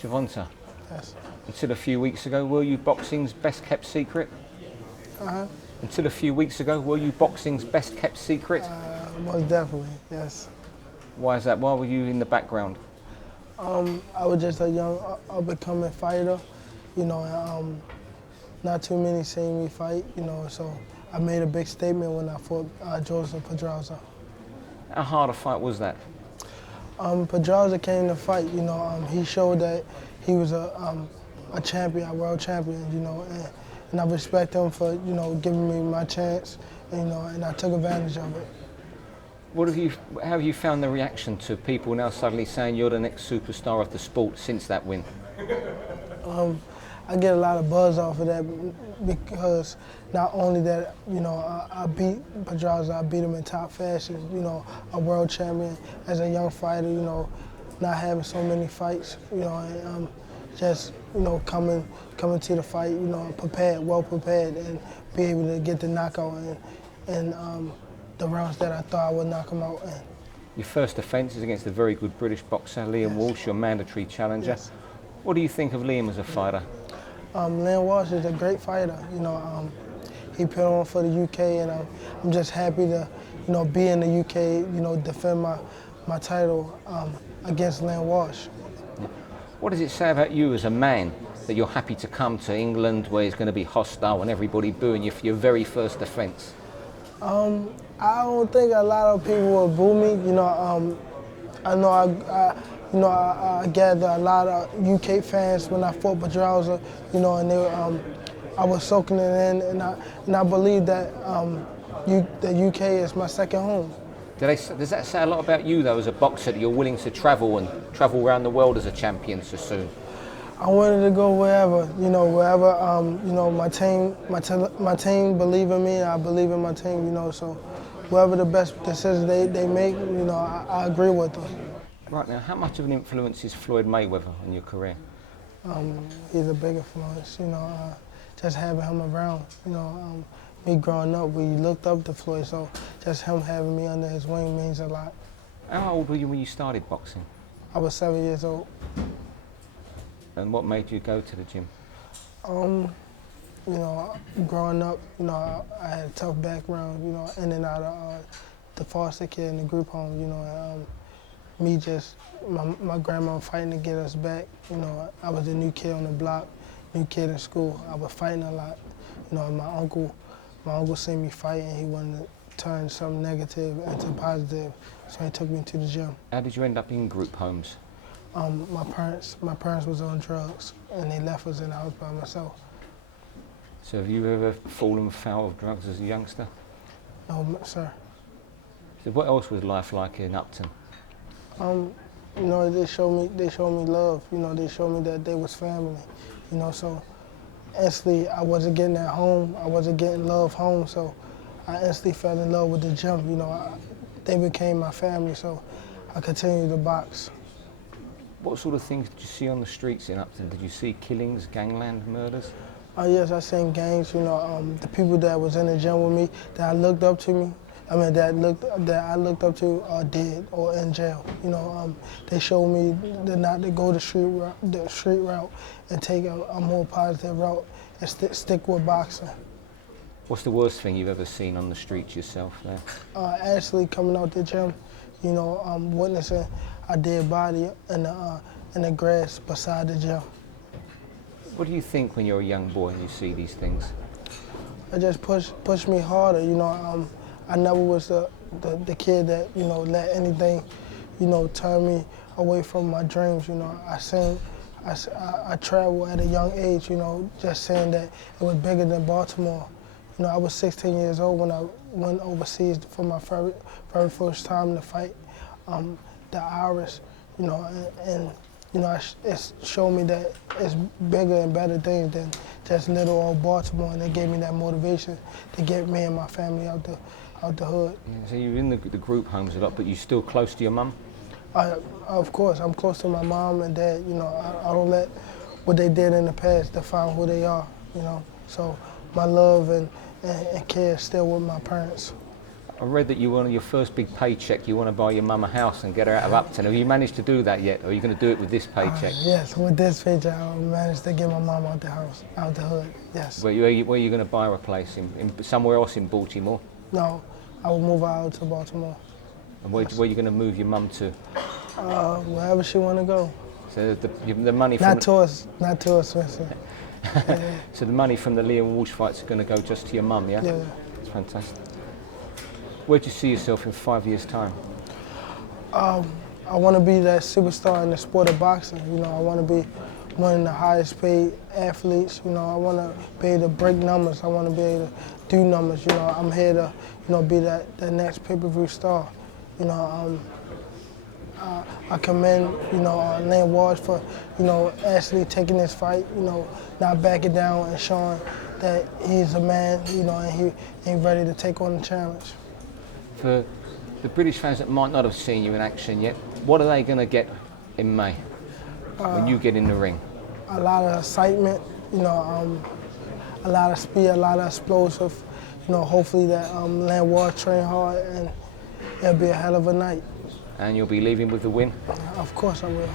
Gervonta, Yes. until a few weeks ago, were you boxing's best kept secret? Uh-huh. Until a few weeks ago, were you boxing's best kept secret? Most definitely, yes. Why is that? Why were you in the background? I was just a young up-and-coming fighter, and not too many seen me fight, so I made a big statement when I fought Joseph Pedraza. How hard a fight was that? Pedraza came to fight, he showed that he was a champion, a world champion, and I respect him for, giving me my chance, and I took advantage of it. How have you found the reaction to people now suddenly saying you're the next superstar of the sport since that win? I get a lot of buzz off of that because not only that, I beat Pedraza, I beat him in top fashion, a world champion as a young fighter, not having so many fights, and just, coming to the fight, prepared, well prepared, and be able to get the knockout and the rounds that I thought I would knock him out in. Your first offence is against a very good British boxer, Liam Walsh, your mandatory challenger. Yes. What do you think of Liam as a fighter? Liam Walsh is a great fighter. He put on for the UK, and I'm just happy to, be in the UK, defend my title against Liam Walsh. What does it say about you as a man that you're happy to come to England where it's going to be hostile and everybody booing you for your very first offence? I don't think a lot of people will boo me. I know I gathered a lot of UK fans when I fought Pedraza, and I was soaking it in, and I believe that the UK is my second home. Does that say a lot about you, though, as a boxer, that you're willing to travel around the world as a champion so soon? I wanted to go wherever, wherever, my team believe in me, I believe in my team, so wherever the best decisions they make, I agree with them. Right now, how much of an influence is Floyd Mayweather on your career? He's a big influence, just having him around, me growing up, we looked up to Floyd, so just him having me under his wing means a lot. How old were you when you started boxing? I was 7 years old. And what made you go to the gym? Growing up, I had a tough background, in and out of the foster care and the group home, my grandma fighting to get us back, I was the new kid on the block, new kid in school. I was fighting a lot. My uncle seen me fight and he wanted to turn something negative into positive, so he took me to the gym. How did you end up in group homes? My parents was on drugs and they left us in the house by myself. So have you ever fallen foul of drugs as a youngster? No, sir. So what else was life like in Upton? They showed me love. They showed me that they was family. So instantly I wasn't getting that home. I wasn't getting love home. So I instantly fell in love with the gym. They became my family. So I continued to box. What sort of things did you see on the streets in Upton? Did you see killings, gangland murders? Oh yes, I seen gangs. The people that was in the gym with me, that I looked up to, are dead or in jail. They showed me not to go the street route and take a more positive route and stick with boxing. What's the worst thing you've ever seen on the streets yourself there? Actually coming out the gym, witnessing a dead body in the grass beside the gym. What do you think when you're a young boy and you see these things? It just pushed me harder. I never was the kid that let anything turn me away from my dreams. I traveled at a young age. Just saying that it was bigger than Baltimore. I was 16 years old when I went overseas for my very first time to fight the Irish. It showed me that it's bigger and better things than just little old Baltimore, and it gave me that motivation to get me and my family out the hood. Yeah, so you're in the group homes a lot, but you're still close to your mum? Of course, I'm close to my mom and dad. I don't let what they did in the past define who they are. So my love and care is still with my parents. I read that you want your first big paycheck, you want to buy your mum a house and get her out of Upton. Have you managed to do that yet, or are you going to do it with this paycheck? Yes, with this paycheck, I managed to get my mom out the house, out the hood. Yes. Where are you going to buy her a place? In somewhere else in Baltimore? No, I will move out to Baltimore. And where are you going to move your mum to? Wherever she want to go. So the money from not to us, Spencer. So the money from the Liam Walsh fights are going to go just to your mum, yeah? Yeah. That's fantastic. Where do you see yourself in 5 years' time? I want to be that superstar in the sport of boxing. You know, I want to be one of the highest paid athletes. You know, I want to be able to break numbers. I want to be able to do numbers. You know, I'm here to, be that next pay-per-view star. You know, I commend, Liam Walsh for, actually taking this fight, not backing down and showing that he's a man, and he ain't ready to take on the challenge. For the British fans that might not have seen you in action yet, what are they going to get in May when you get in the ring? A lot of excitement, a lot of speed, a lot of explosive. Hopefully that Liam Walsh train hard and it'll be a hell of a night. And you'll be leaving with the win? Of course I will.